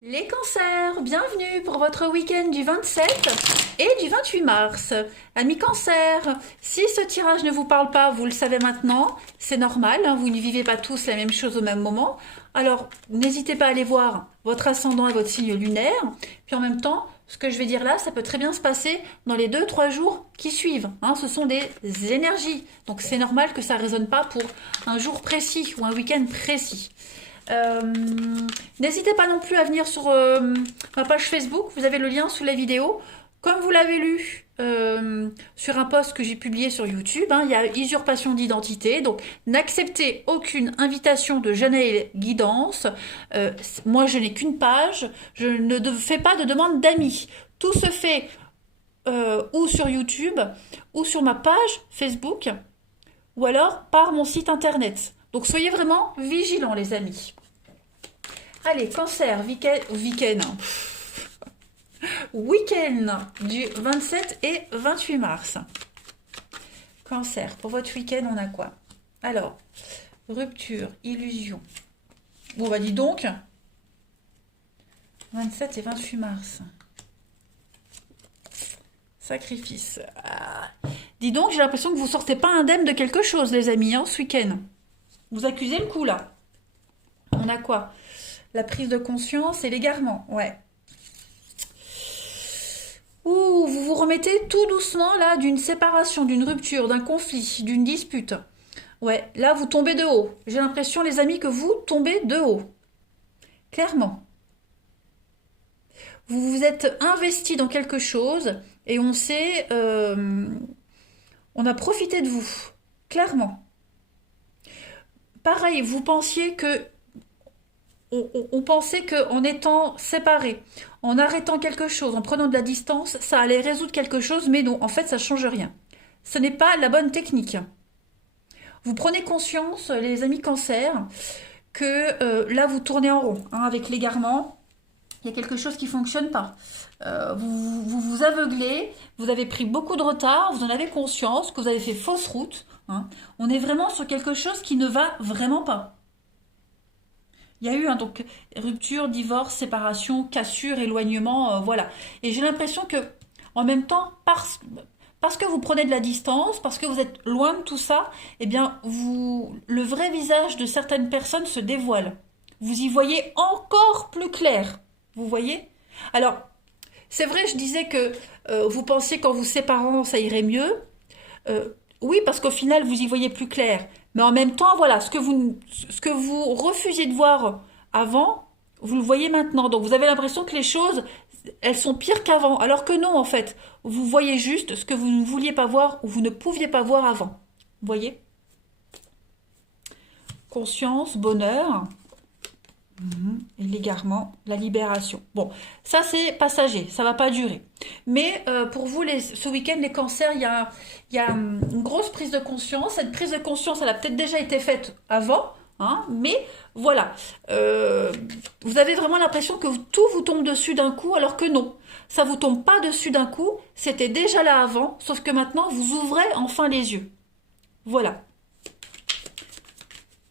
Les cancers, bienvenue pour votre week-end du 27 et du 28 mars. Amis cancers, si ce tirage ne vous parle pas, vous le savez maintenant, c'est normal, hein, vous ne vivez pas tous la même chose au même moment. Alors, n'hésitez pas à aller voir votre ascendant et votre signe lunaire. Puis en même temps, ce que je vais dire là, ça peut très bien se passer dans les 2-3 jours qui suivent. Hein, ce sont des énergies. Donc c'est normal que ça ne résonne pas pour un jour précis ou un week-end précis. Euh, N'hésitez pas non plus à venir sur ma page Facebook, vous avez le lien sous la vidéo. Comme vous l'avez lu sur un post que j'ai publié sur YouTube, hein, il y a usurpation d'identité, donc n'acceptez aucune invitation de Janaël Guidance. Moi je n'ai qu'une page, je ne fais pas de demande d'amis. Tout se fait ou sur YouTube, ou sur ma page Facebook, ou alors par mon site internet. Donc soyez vraiment vigilants les amis. Allez, cancer, week-end du 27 et 28 mars. Cancer, pour votre week-end, on a quoi? Alors, rupture, illusion. Bon, bah dis donc, 27 et 28 mars. Sacrifice. Ah. Dis donc, j'ai l'impression que vous sortez pas indemne de quelque chose, les amis, hein, ce week-end. Vous accusez le coup, là. On a quoi? La prise de conscience et l'égarement, ouais. Ouh, vous vous remettez tout doucement là d'une séparation, d'une rupture, d'un conflit, d'une dispute. Ouais, là vous tombez de haut. J'ai l'impression, les amis, que vous tombez de haut. Clairement. Vous vous êtes investi dans quelque chose et on sait, on a profité de vous. Clairement. Pareil, vous pensiez que on pensait qu'en étant séparés, en arrêtant quelque chose, en prenant de la distance, ça allait résoudre quelque chose, mais non, en fait, ça ne change rien. Ce n'est pas la bonne technique. Vous prenez conscience, les amis cancer, que là, vous tournez en rond, hein, avec l'égarement. Il y a quelque chose qui ne fonctionne pas. Vous aveuglez, vous avez pris beaucoup de retard, vous en avez conscience, que vous avez fait fausse route. Hein. On est vraiment sur quelque chose qui ne va vraiment pas. Il y a eu donc rupture, divorce, séparation, cassure, éloignement, voilà. Et j'ai l'impression que en même temps, parce que vous prenez de la distance, parce que vous êtes loin de tout ça, eh bien, le vrai visage de certaines personnes se dévoile. Vous y voyez encore plus clair. Vous voyez? Alors, c'est vrai, je disais que vous pensiez qu'en vous séparant, ça irait mieux. Euh, oui, parce qu'au final, vous y voyez plus clair. Mais en même temps, voilà, ce que vous refusiez de voir avant, vous le voyez maintenant. Donc vous avez l'impression que les choses, elles sont pires qu'avant. Alors que non, en fait. Vous voyez juste ce que vous ne vouliez pas voir ou vous ne pouviez pas voir avant. Vous voyez? Conscience, bonheur. Et l'égarement, la libération. Bon, ça c'est passager, ça va pas durer. Mais pour vous, ce week-end, les cancers, il y a une grosse prise de conscience. Cette prise de conscience, elle a peut-être déjà été faite avant, hein, mais voilà. Vous avez vraiment l'impression que tout vous tombe dessus d'un coup, alors que non. Ça vous tombe pas dessus d'un coup, c'était déjà là avant, sauf que maintenant, vous ouvrez enfin les yeux. Voilà.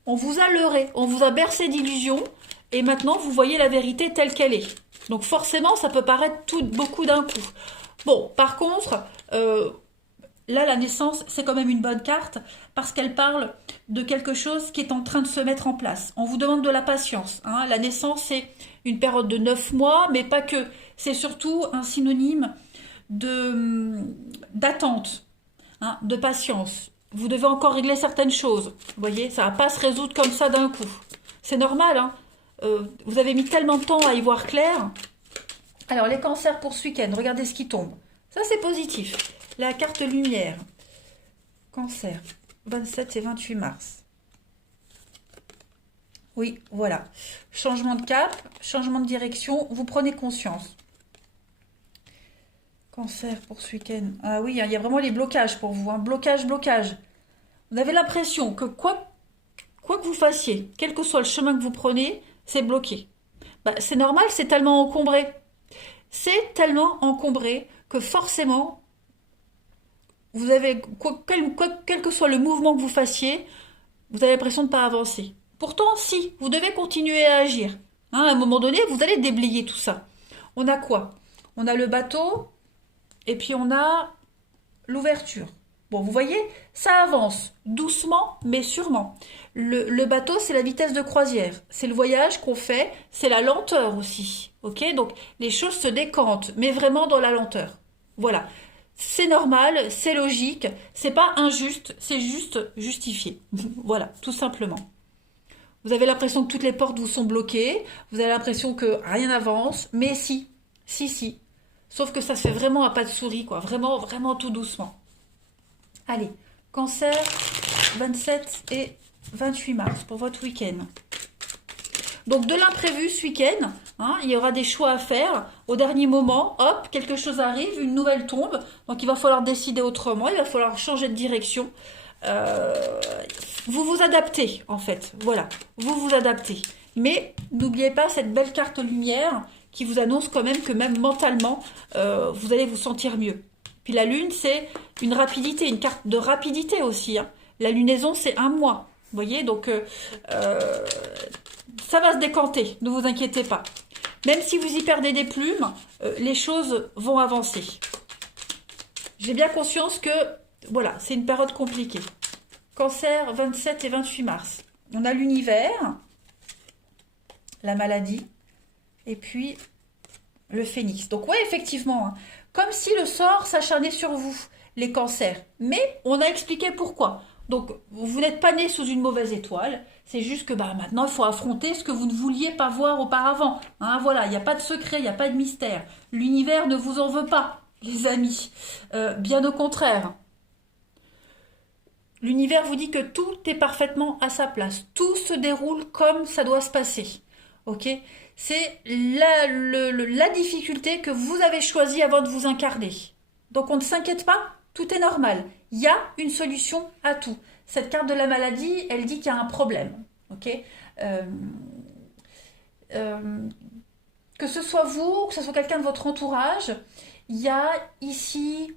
On vous a leurré, on vous a bercé d'illusions, et maintenant vous voyez la vérité telle qu'elle est. Donc forcément, ça peut paraître tout beaucoup d'un coup. Bon, par contre, là, la naissance, c'est quand même une bonne carte, parce qu'elle parle de quelque chose qui est en train de se mettre en place. On vous demande de la patience. Hein. La naissance, c'est une période de 9 mois, mais pas que. C'est surtout un synonyme d'attente, hein, de patience. Vous devez encore régler certaines choses. Vous voyez, ça va pas se résoudre comme ça d'un coup. C'est normal, hein. Vous avez mis tellement de temps à y voir clair. Alors, les cancers pour ce week-end, regardez ce qui tombe. Ça, c'est positif. La carte lumière. Cancer, 27 et 28 mars. Oui, voilà. Changement de cap, changement de direction, vous prenez conscience. Cancer pour ce week-end. Ah oui, il y a vraiment les blocages pour vous. Hein. Blocage, blocage. Vous avez l'impression que quoi que vous fassiez, quel que soit le chemin que vous prenez, c'est bloqué. Bah, c'est normal, c'est tellement encombré. C'est tellement encombré que forcément, vous avez, quel que soit le mouvement que vous fassiez, vous avez l'impression de ne pas avancer. Pourtant, si, vous devez continuer à agir. Hein, à un moment donné, vous allez déblayer tout ça. On a quoi? On a le bateau et puis on a l'ouverture. Bon, vous voyez, ça avance doucement mais sûrement. Le bateau, c'est la vitesse de croisière. C'est le voyage qu'on fait, c'est la lenteur aussi. Ok? Donc les choses se décantent, mais vraiment dans la lenteur. Voilà. C'est normal, c'est logique, c'est pas injuste, c'est juste justifié. Voilà, tout simplement. Vous avez l'impression que toutes les portes vous sont bloquées, vous avez l'impression que rien n'avance, mais si, si, si. Sauf que ça se fait vraiment à pas de souris, quoi. Vraiment, vraiment tout doucement. Allez, Cancer, 27 et 28 mars pour votre week-end. Donc de l'imprévu ce week-end, hein, il y aura des choix à faire. Au dernier moment, hop, quelque chose arrive, une nouvelle tombe. Donc il va falloir décider autrement, il va falloir changer de direction. Euh, vous vous adaptez en fait, voilà, vous vous adaptez. Mais n'oubliez pas cette belle carte lumière qui vous annonce quand même que même mentalement, vous allez vous sentir mieux. Puis la lune, c'est une rapidité, une carte de rapidité aussi. Hein. La lunaison, c'est un mois. Vous voyez, donc ça va se décanter, ne vous inquiétez pas. Même si vous y perdez des plumes, les choses vont avancer. J'ai bien conscience que, voilà, c'est une période compliquée. Cancer, 27 et 28 mars. On a l'univers, la maladie, et puis le phénix. Donc ouais, effectivement, hein, comme si le sort s'acharnait sur vous, les cancers. Mais on a expliqué pourquoi. Donc vous n'êtes pas né sous une mauvaise étoile, c'est juste que bah, maintenant il faut affronter ce que vous ne vouliez pas voir auparavant. Hein, voilà, il n'y a pas de secret, il n'y a pas de mystère. L'univers ne vous en veut pas, les amis. Bien au contraire. L'univers vous dit que tout est parfaitement à sa place. Tout se déroule comme ça doit se passer. Ok? C'est la difficulté que vous avez choisie avant de vous incarner. Donc on ne s'inquiète pas, tout est normal. Il y a une solution à tout. Cette carte de la maladie, elle dit qu'il y a un problème. Ok? Euh, euh, que ce soit vous, que ce soit quelqu'un de votre entourage, il y a ici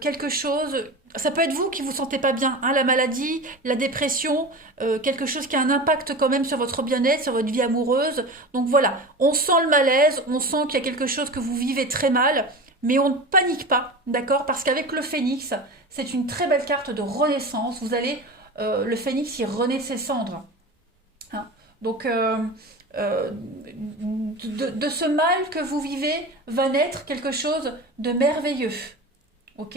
quelque chose. Ça peut être vous qui vous sentez pas bien, hein, la maladie, la dépression, quelque chose qui a un impact quand même sur votre bien-être, sur votre vie amoureuse. Donc voilà, on sent le malaise, on sent qu'il y a quelque chose que vous vivez très mal, mais on ne panique pas, d'accord? Parce qu'avec le phénix, c'est une très belle carte de renaissance. Vous allez, le phénix, il renaît ses cendres. Hein. Donc, de ce mal que vous vivez va naître quelque chose de merveilleux. Ok?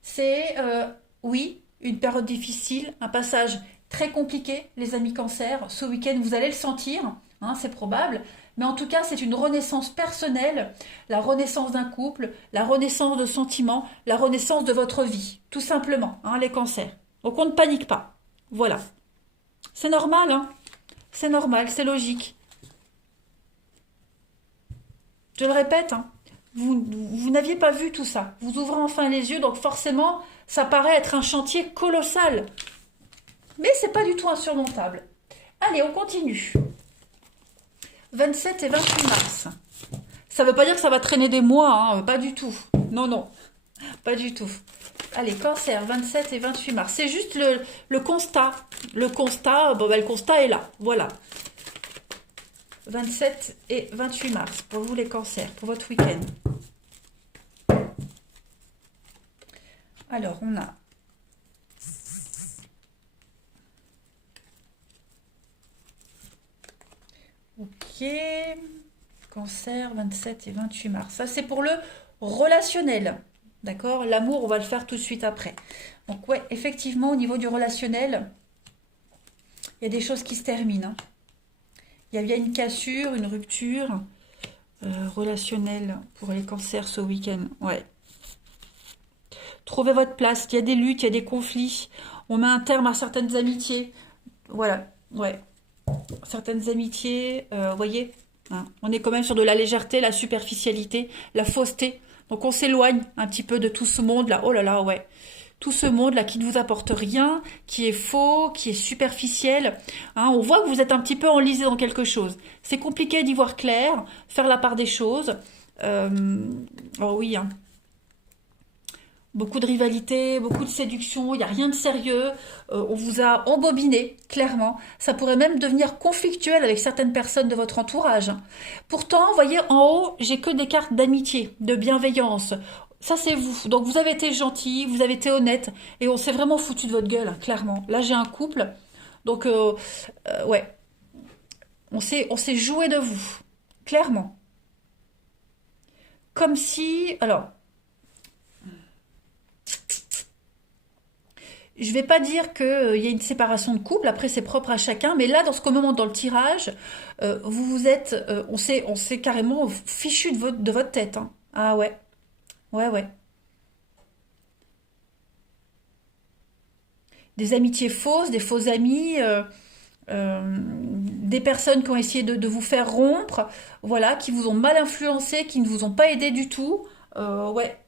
C'est, oui, une période difficile, un passage très compliqué, les amis cancer. Ce week-end, vous allez le sentir, hein, c'est probable. Mais en tout cas, c'est une renaissance personnelle, la renaissance d'un couple, la renaissance de sentiments, la renaissance de votre vie, tout simplement, hein, les cancers. Donc on ne panique pas. Voilà. C'est normal, hein? C'est normal, c'est logique. Je le répète, hein, vous n'aviez pas vu tout ça. Vous ouvrez enfin les yeux, donc forcément, ça paraît être un chantier colossal. Mais c'est pas du tout insurmontable. Allez, on continue. 27 et 28 mars. Ça veut pas dire que ça va traîner des mois, hein, pas du tout. Non, non, pas du tout. Allez, cancer, 27 et 28 mars. C'est juste le constat. Le constat, bon, ben, le constat est là. Voilà. 27 et 28 mars pour vous les cancers, pour votre week-end. Alors, on a ok, cancer, 27 et 28 mars. Ça, c'est pour le relationnel. D'accord? L'amour, on va le faire tout de suite après. Donc, ouais, effectivement, au niveau du relationnel, il y a des choses qui se terminent. Hein. Il y a bien une cassure, une rupture relationnelle pour les cancers ce week-end. Ouais. Trouvez votre place. Il y a des luttes, il y a des conflits. On met un terme à certaines amitiés. Voilà. Ouais. Certaines amitiés, vous voyez, hein, on est quand même sur de la légèreté, la superficialité, la fausseté. Donc on s'éloigne un petit peu de tout ce monde-là. Oh là là, ouais. Tout ce monde-là qui ne vous apporte rien, qui est faux, qui est superficiel. Hein, on voit que vous êtes un petit peu enlisé dans quelque chose. C'est compliqué d'y voir clair, faire la part des choses. Oh oui, hein. Beaucoup de rivalité, beaucoup de séduction, il n'y a rien de sérieux, on vous a embobiné, clairement. Ça pourrait même devenir conflictuel avec certaines personnes de votre entourage. Pourtant, vous voyez, en haut, j'ai que des cartes d'amitié, de bienveillance. Ça, c'est vous. Donc, vous avez été gentil, vous avez été honnête, et on s'est vraiment foutu de votre gueule, hein, clairement. Là, j'ai un couple, donc, ouais, on s'est joué de vous, clairement. Comme si, alors, je vais pas dire qu'il y a une séparation de couple, après c'est propre à chacun, mais là, dans ce moment dans le tirage, vous vous êtes, on s'est carrément fichu de votre tête, hein. Ah ouais, ouais, ouais. Des amitiés fausses, des faux amis, des personnes qui ont essayé de vous faire rompre, voilà, qui vous ont mal influencé, qui ne vous ont pas aidé du tout. Ouais,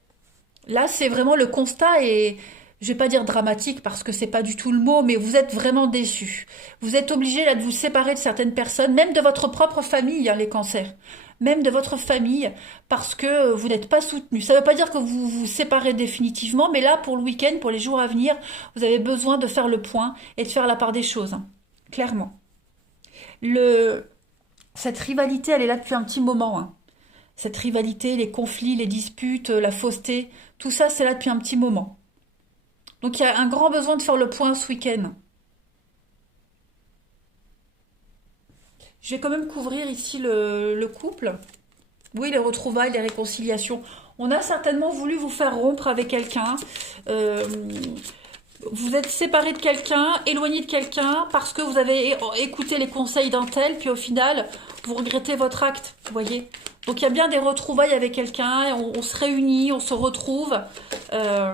là, c'est vraiment le constat et je vais pas dire dramatique parce que c'est pas du tout le mot, mais vous êtes vraiment déçu. Vous êtes obligé là de vous séparer de certaines personnes, même de votre propre famille, hein, les cancers, même de votre famille, parce que vous n'êtes pas soutenu. Ça ne veut pas dire que vous vous séparez définitivement, mais là, pour le week-end, pour les jours à venir, vous avez besoin de faire le point et de faire la part des choses, hein, clairement. Le, cette rivalité, elle est là depuis un petit moment, hein. Cette rivalité, les conflits, les disputes, la fausseté, tout ça, c'est là depuis un petit moment. Donc il y a un grand besoin de faire le point ce week-end. Je vais quand même couvrir ici le couple. Oui, les retrouvailles, les réconciliations. On a certainement voulu vous faire rompre avec quelqu'un. Euh, vous êtes séparé de quelqu'un, éloigné de quelqu'un, parce que vous avez écouté les conseils d'un tel, puis au final, vous regrettez votre acte, vous voyez. Donc il y a bien des retrouvailles avec quelqu'un, on se réunit, on se retrouve, euh,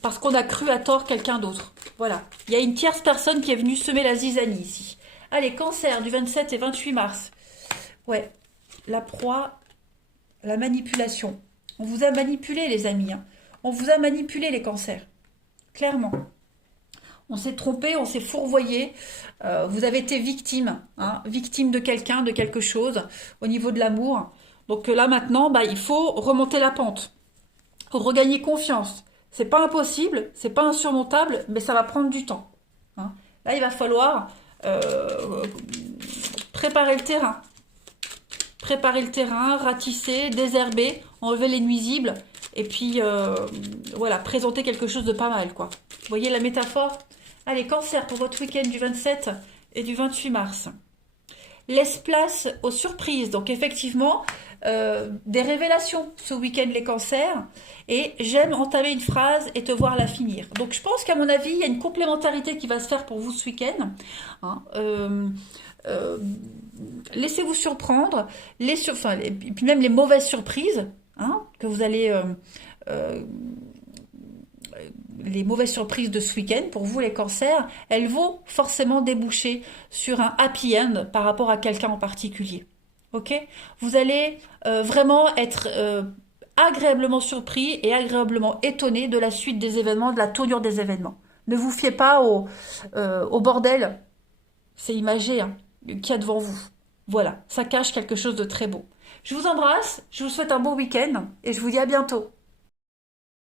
parce qu'on a cru à tort quelqu'un d'autre. Voilà. Il y a une tierce personne qui est venue semer la zizanie ici. Allez, cancer du 27 et 28 mars. Ouais, la proie, la manipulation. On vous a manipulé, les amis, hein. On vous a manipulé, les cancers. Clairement. On s'est trompé, on s'est fourvoyé. Vous avez été victime, hein, victime de quelqu'un, de quelque chose, au niveau de l'amour. Donc là maintenant, bah, il faut remonter la pente, regagner confiance. C'est pas impossible, c'est pas insurmontable, mais ça va prendre du temps, hein. Là, il va falloir préparer le terrain, ratisser, désherber, enlever les nuisibles, et puis voilà, présenter quelque chose de pas mal, quoi. Vous voyez la métaphore? Allez, cancer pour votre week-end du 27 et du 28 mars. Laisse place aux surprises. Donc effectivement, des révélations ce week-end les cancers. Et j'aime entamer une phrase et te voir la finir. Donc je pense qu'à mon avis, il y a une complémentarité qui va se faire pour vous ce week-end, hein. Euh, Laissez-vous surprendre, enfin, et puis même les mauvaises surprises, hein, que vous allez euh, les mauvaises surprises de ce week-end, pour vous les cancers, elles vont forcément déboucher sur un happy end par rapport à quelqu'un en particulier. Ok? Vous allez vraiment être agréablement surpris et agréablement étonné de la suite des événements, de la tournure des événements. Ne vous fiez pas au bordel, c'est imagé, hein, qu'il y a devant vous. Voilà, ça cache quelque chose de très beau. Je vous embrasse, je vous souhaite un bon week-end et je vous dis à bientôt.